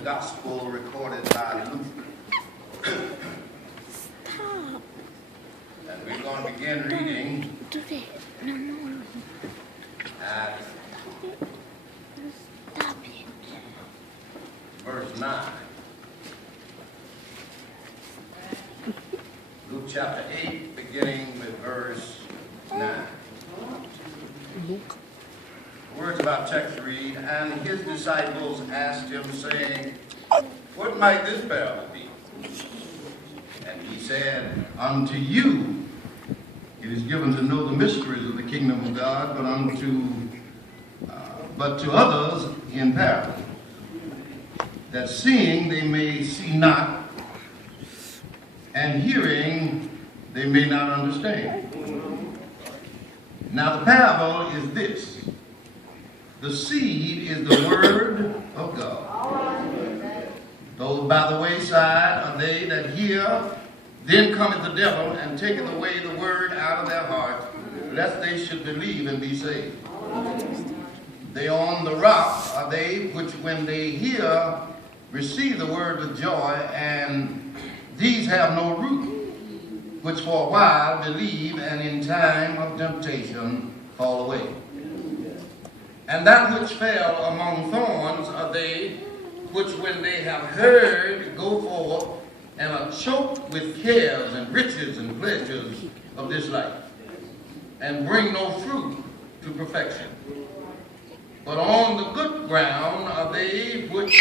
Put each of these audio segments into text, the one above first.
the gospel recorded by Luke. Stop. And we're going to begin reading Do that. No. at Stop it. verse 9. Luke chapter 8, beginning with verse 9. Luke. The words of our text read, "And his disciples asked him, saying, What might this parable be? And he said, Unto you it is given to know the mysteries of the kingdom of God, but to others in parables, that seeing they may see not, and hearing they may not understand. Now the parable is this. The seed is the word of God. Those by the wayside are they that hear, then cometh the devil and taketh away the word out of their heart, lest they should believe and be saved. They on the rock are they which when they hear receive the word with joy, and these have no root, which for a while believe, and in time of temptation fall away. And that which fell among thorns are they which when they have heard go forth and are choked with cares and riches and pleasures of this life, and bring no fruit to perfection. But on the good ground are they which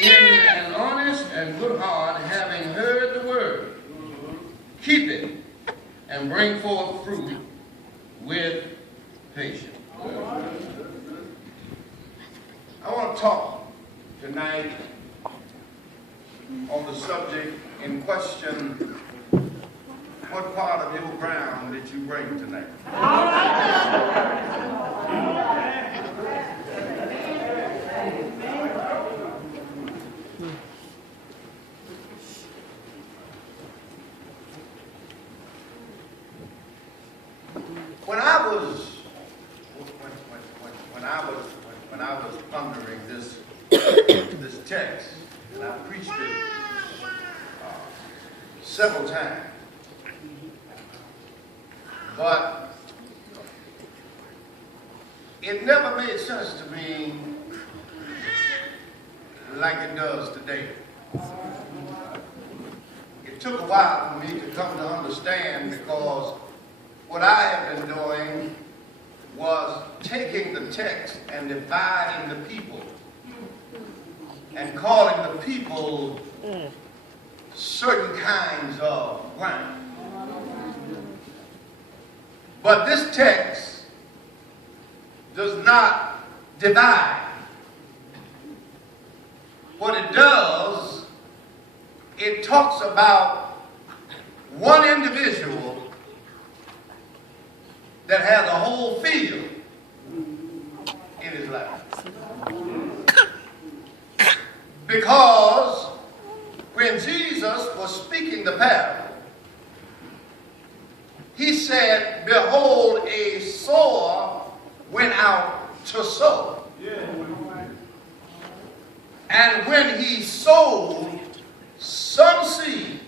in an honest and good heart, having heard the word, keep it and bring forth fruit with patience. I want to talk tonight on the subject in question. What part of your ground did you bring tonight? When I was pondering this text, and I preached it several times, but it never made sense to me like it does today. It took a while for me to come to understand, because what I have been doing was taking the text and dividing the people and calling the people certain kinds of ground. But this text does not divide. What it does, it talks about one individual that has a whole field in his life. Because when Jesus was speaking the parable, he said, Behold, a sower went out to sow. And when he sowed, some seed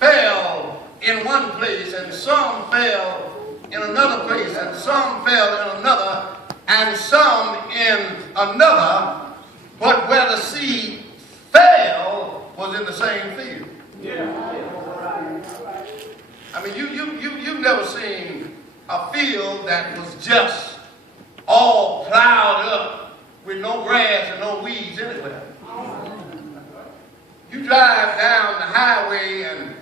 fell in one place, and some fell in another place, and some fell in another, and some in another. But where the seed fell was in the same field. I mean, you've never seen a field that was just all plowed up with no grass and no weeds anywhere. You drive down the highway and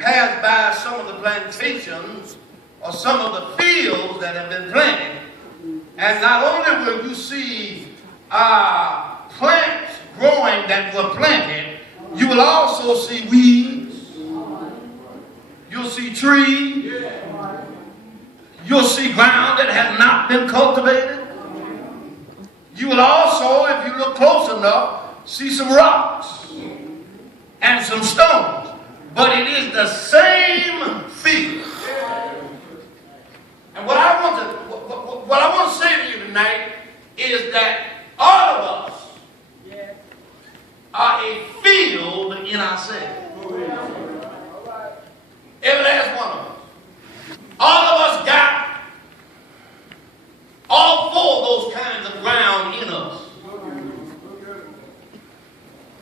pass by some of the plantations or some of the fields that have been planted, and not only will you see plants growing that were planted, you will also see weeds. You'll see trees. You'll see ground that has not been cultivated. You will also, if you look close enough, see some rocks and some stones. But it is the same field. And what I want to say to you tonight is that all I said. Every last one of us. All of us got all four of those kinds of ground in us.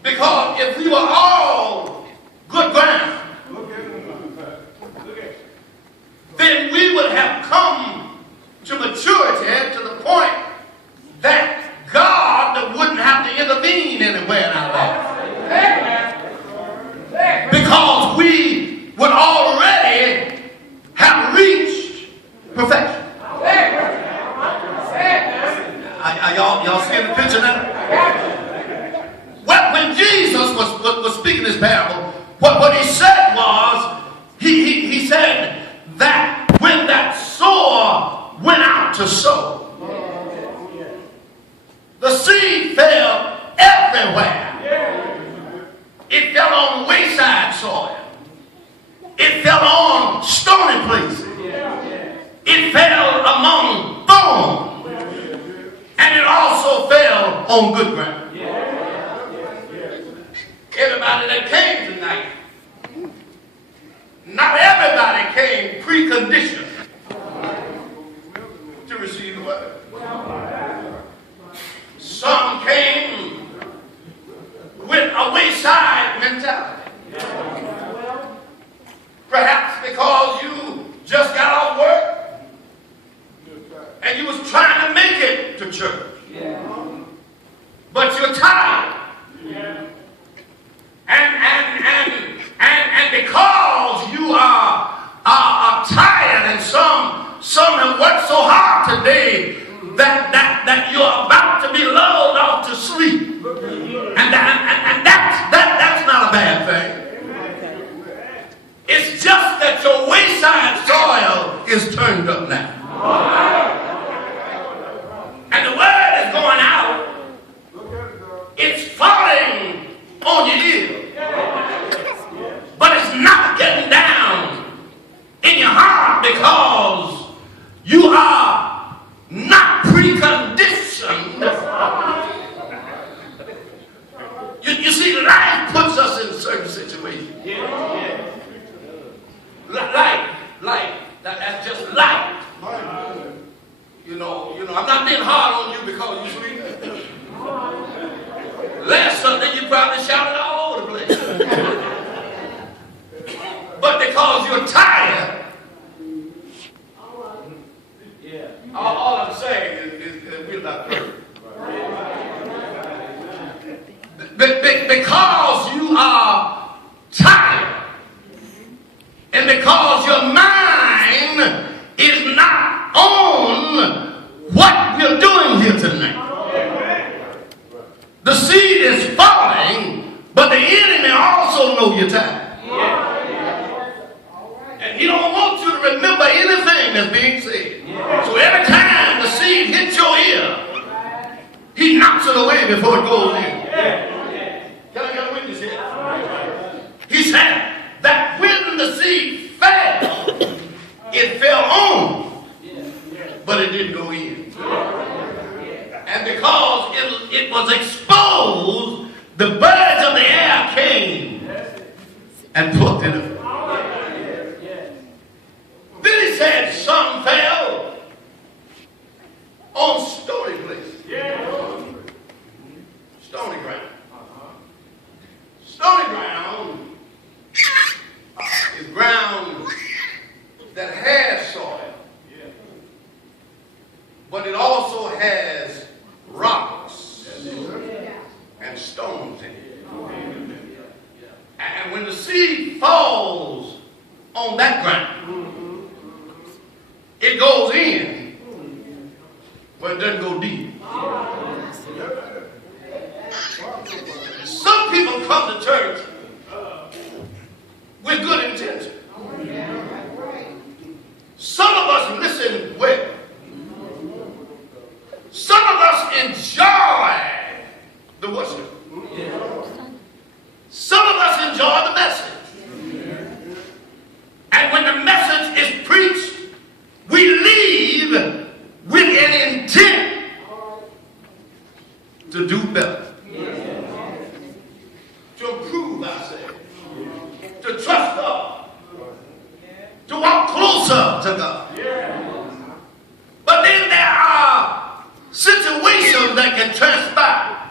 Because if we were all good ground, then we would have come to maturity to the point that God wouldn't have to intervene anywhere in our life. Because we would already have reached perfection. Y'all seeing the picture now? Well, when Jesus was speaking this parable, what he said was, he said that when that sower went out to sow, the seed fell everywhere. It fell on wayside soil. It fell on stony places. It fell among thorns. And it also fell on good ground. Everybody that came tonight, not everybody came preconditioned to receive the word. Some came with a wayside mentality. Perhaps because you just got off work and you was trying to make it to church. But you're tired. And because you are tired, and some have worked so hard today that you're about to be lulled off to sleep. And that's not a bad thing. It's just that your wayside soil is turned up now. And the word is going out. It's falling on your ear. But it's not getting down in your heart because you are not preconditioned. You see, life puts us in certain situations. Life. That's just life. You know, I'm not being hard on you because you sleep. Last Sunday you probably shouted all over the place. But because you're tired, all I'm saying is that we're not perfect. Because you are tired, and because your mind is not on what we're doing here tonight. The seed is falling, but the enemy also knows you're tired. And he don't want you to remember anything that's being said. So every time the seed hits your ear, he knocks it away before it goes in. Can I get a witness here? He said that when the seed fell, it fell on, but it didn't go in. And because it was exposed, the birds of the air came and plucked it up. Then he said some fell on stony places. Stony ground. Stony ground is ground that has soil, but it also has rocks and stones in it. And when the seed falls on that ground, it goes in, but it doesn't go deep. Some people come to church with good intention. Some of us listen well. Some of us enjoy the worship. Some of us enjoy the message. And when the message is preached, we leave with an intent to do better, to improve ourselves. can transpire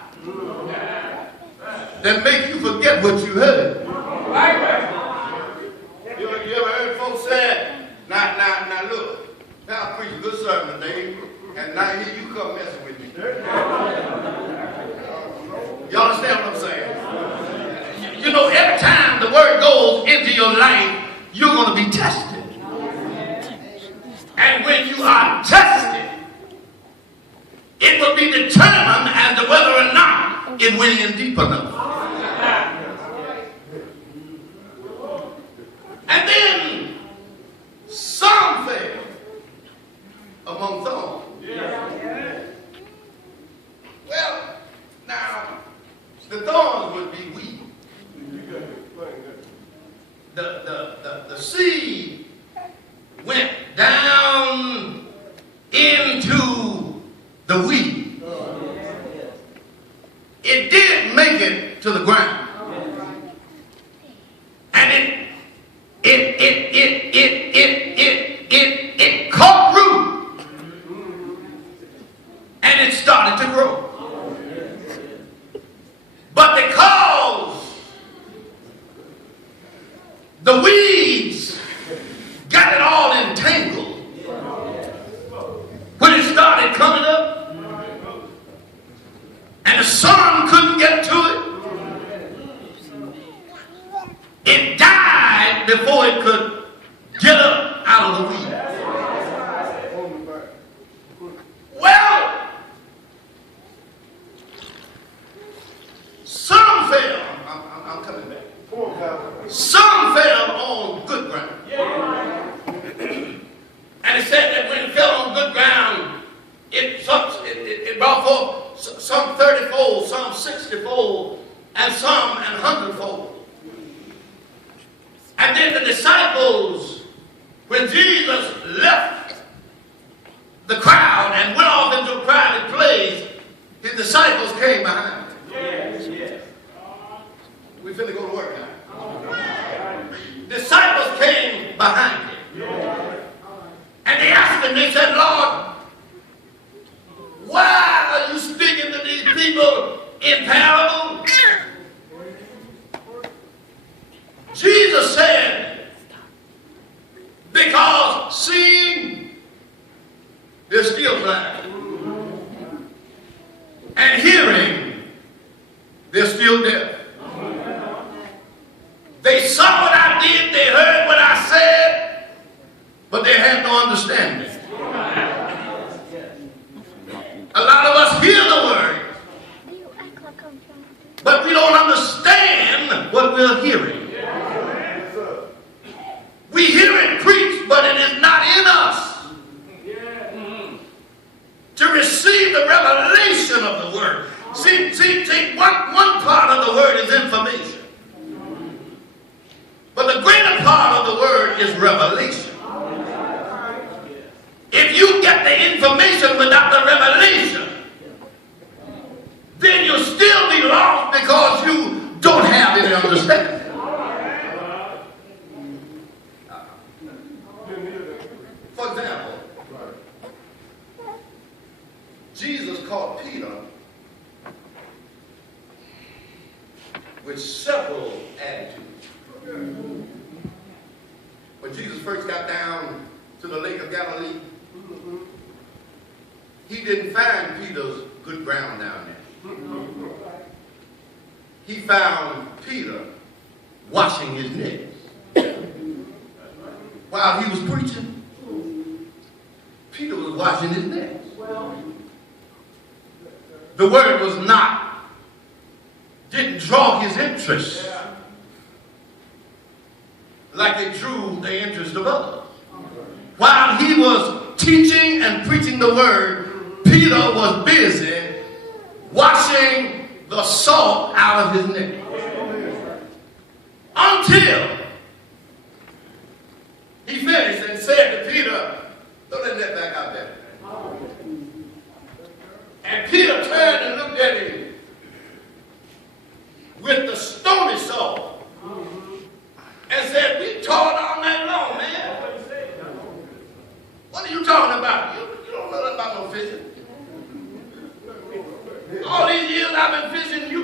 that make you forget what you heard. You ever heard folks say, now look, now I preach a good sermon today, and now here you come messing with me. You understand what I'm saying? You know, every time the word goes into your life, you're going to be tested. And when you are tested, it will be determined as to whether or not it went in deep enough. And then some fell among thorns. Well, now, the thorns would be weak. The seed went down into the wheat. It did make it to the ground. And it caught root. And it started to grow. But because the weeds got it all entangled, when it started coming up, and the sun couldn't get to it, it died before it could get up out of the weeds. Well, some fell. I'm coming back. Some fell on good ground. And it said that when it fell on good ground, it brought forth some 30-fold, some 60-fold, and some an 100-fold. And then the disciples, when Jesus left the crowd and went off into a crowded place, his disciples came behind him. Yes. We finna go to work now. Disciples came behind him. And they asked him, they said, Lord, why are you speaking to these people in parables? Jesus said, because seeing, they're still blind. And hearing, they're still deaf. They saw what I did, they heard what I said, but they had no understanding. A lot of us hear the word, but we don't understand what we're hearing. We hear it preached, but it is not in us to receive the revelation of the word. See, one part of the word is information. But the greater part of the word is revelation. If you get the information without the revelation, then you'll still be lost because you don't have any understanding. For example, Jesus caught Peter with several attitudes. When Jesus first got down to the Lake of Galilee, he didn't find Peter's good ground down there. He found Peter washing his nets. While he was preaching, Peter was washing his nets. The word was not, didn't draw his interest like it drew the interest of others. While he was teaching and preaching the word, Peter was busy washing the salt out of his neck. Until he finished and said to Peter, throw that net back out there. And Peter turned and looked at him with the stony soul and said, we taught all night long, man. What are you talking about? You don't know nothing about no fishing.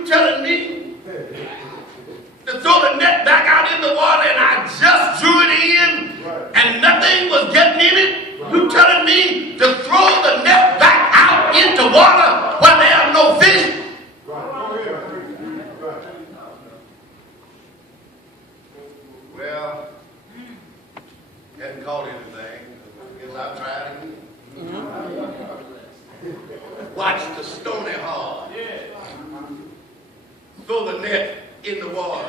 telling me to throw the net back out in the water and I just drew it in and nothing was getting in it? You telling me to throw the net back out into water where there are no fish? Well, hadn't caught anything. Guess I've tried again. Watch the stony hard. Throw the net in the water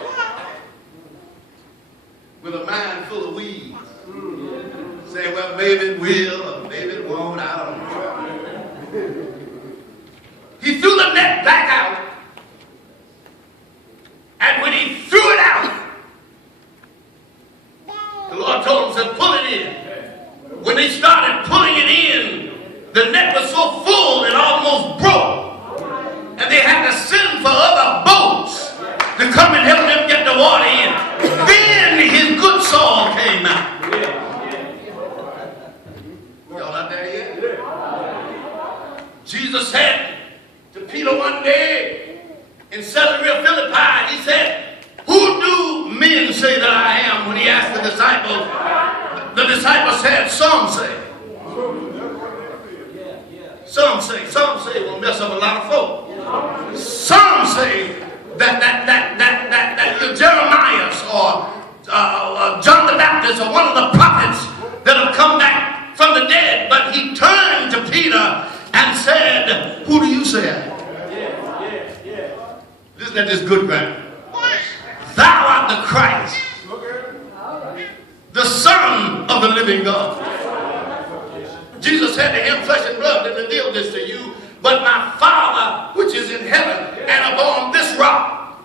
with a mind full of weeds. Say, well, maybe it will or maybe it won't. I don't know. He threw the net back out. And when he threw it out, the Lord told him, said, pull it in. When they started pulling it in, the net was so full it almost broke. And they had to send for other boats to come and help them get the water in. Then his good soul came out. Y'all not there yet? Jesus said to Peter one day in Caesarea Philippi, he said, who do men say that I am? When he asked the disciples said, some say. Some say will mess up a lot of folk. Some say that you're Jeremiah or John the Baptist or one of the prophets that have come back from the dead. But he turned to Peter and said, who do you say I am? Listen at this good ground. Thou art the Christ, the Son of the living God. Jesus said to him, flesh and blood didn't reveal this to you, but my Father which is in heaven. And upon this rock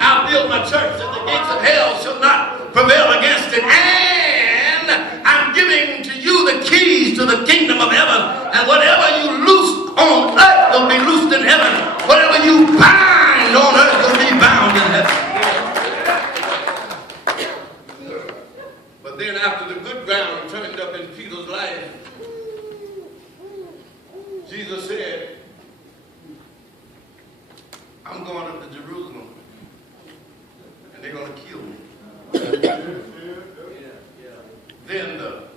I'll build my church, and the gates of hell shall not prevail against it. And I'm giving to you the keys to the kingdom of heaven. And whatever you loose on earth will be loosed in heaven. Whatever you bind on earth will be bound in heaven. But then after the good ground turned up in Peter's life, Jesus said, I'm going up to Jerusalem and they're going to kill me. Then the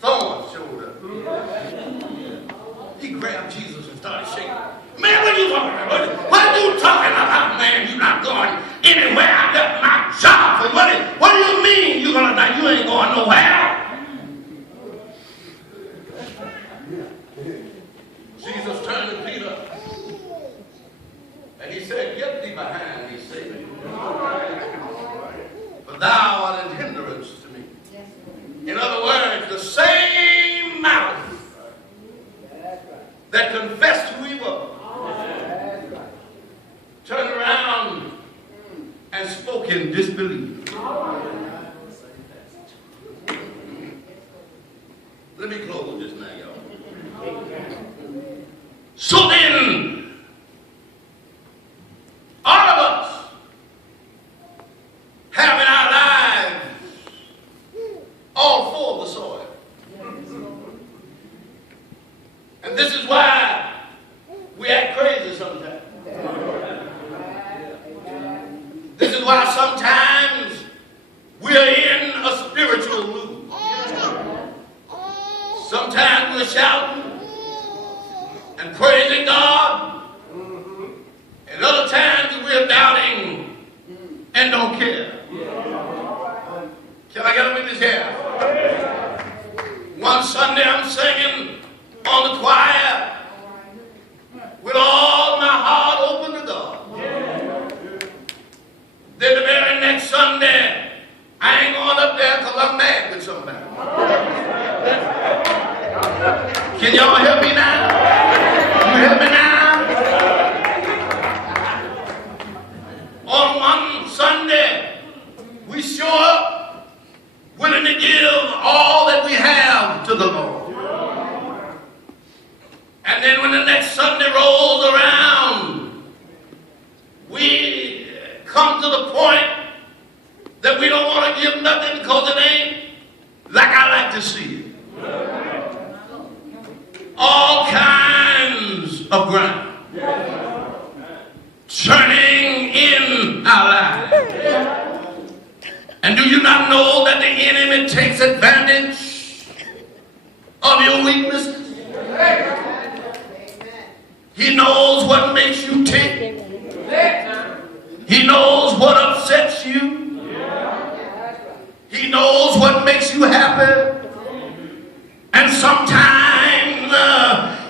thorns showed up. He grabbed Jesus and started shaking. Man, what are you talking about? What are you talking about, man? You're not going anywhere. I got my job for you. What do you mean you're going to die? You ain't going nowhere. Jesus turned to Peter and he said, get thee behind me, Satan. For thou art an hindrance to me. In other words, the same mouth that confessed who he was turned around and spoke in disbelief. Let me close this now, y'all. So then, all of us have in our lives all four of the soil. And this is why we act crazy sometimes. This is why sometimes we're in a spiritual mood. Sometimes we're shouting and praising God, and other times we're doubting and don't care. Can I get up in this here? One Sunday I'm singing on the choir with all my heart open to God. Then the very next Sunday I ain't going up there because I'm mad with somebody. Can y'all help me now? You help me now? On one Sunday, we show up willing to give all that we have to the Lord. And then when the next Sunday rolls around, we come to the point that we don't want to give nothing because it ain't like I like to see it. All kinds of ground. takes advantage of your weaknesses. He knows what makes you tick. He knows what upsets you. He knows what makes you happy. And sometimes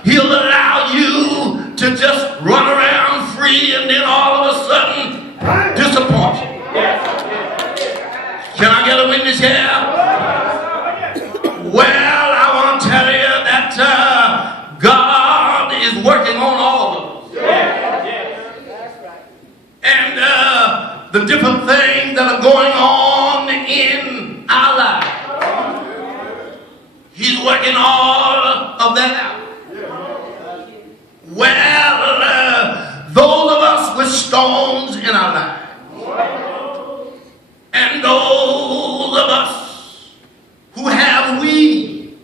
he'll allow you to just run around free and then all of a sudden disappoint you. Can I get a witness here? Well, I want to tell you that God is working on all of us. And the different things that are going on in our life, He's working all of that out. Well, those of us with stones in our life, and those of us who have weeds,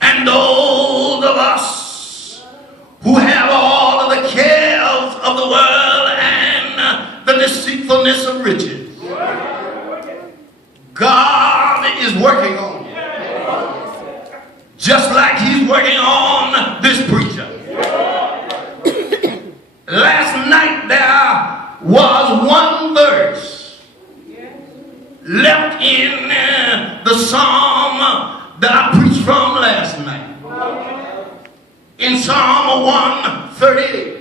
and those of us who have all of the cares of the world and the deceitfulness of riches, God is working on you. Just like He's working on this preacher. Last night there was one verse left in the psalm that I preached from last night. In Psalm 138.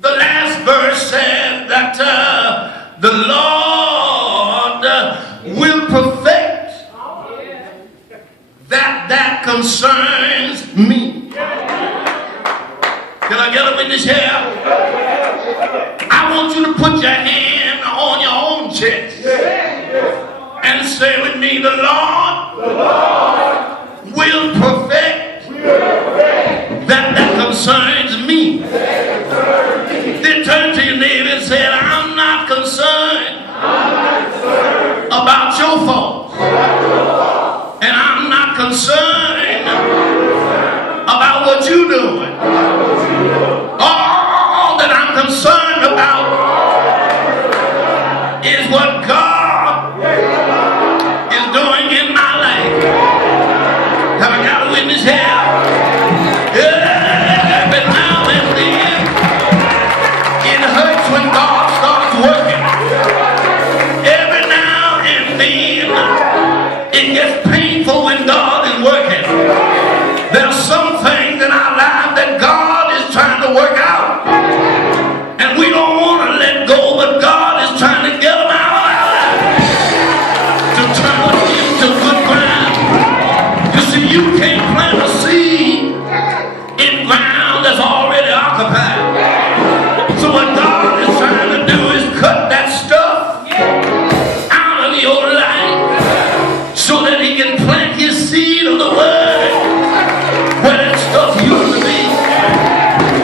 The last verse said that the Lord will perfect that concerns me. Can I get a witness here? I want you to put your hand on your own chest and say with me, the Lord will perfect that concerns me. Then turn to your neighbor and say, I'm not concerned about your faults. And I'm not concerned about what you're doing. All that I'm concerned about is what God is doing in my life. Have I got a witness here? Every now and then, it hurts when God starts working. Every now and then, it gets painful when God is working. There's some things in our life that God is trying to work out. And we don't want to let go, but God is trying to get them out of our life to turn them into good ground. You see, you can't plant a seed in ground that's already occupied. So what God is trying to do is cut that stuff out of your life so that He can plant His seed of the word where that stuff used to be.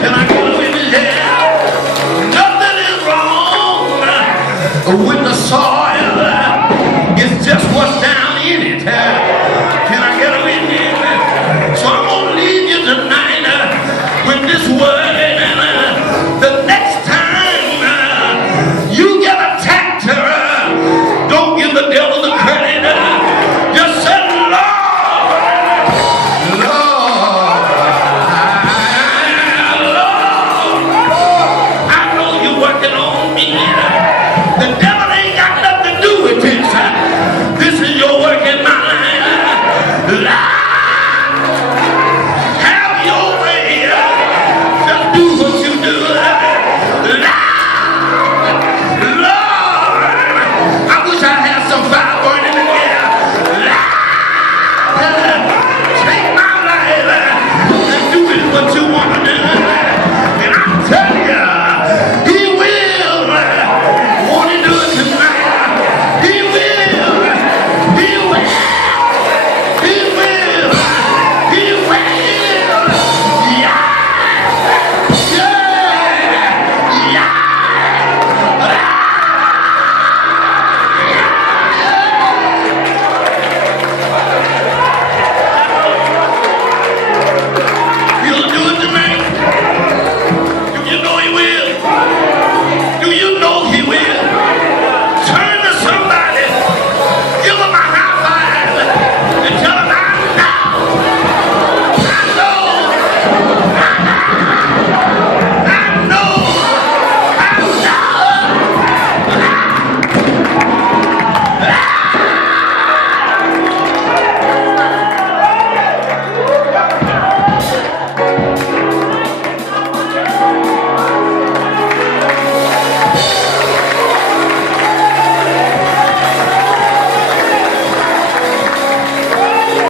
And I go with it here. Nothing is wrong with the soil. It's just what's down in it.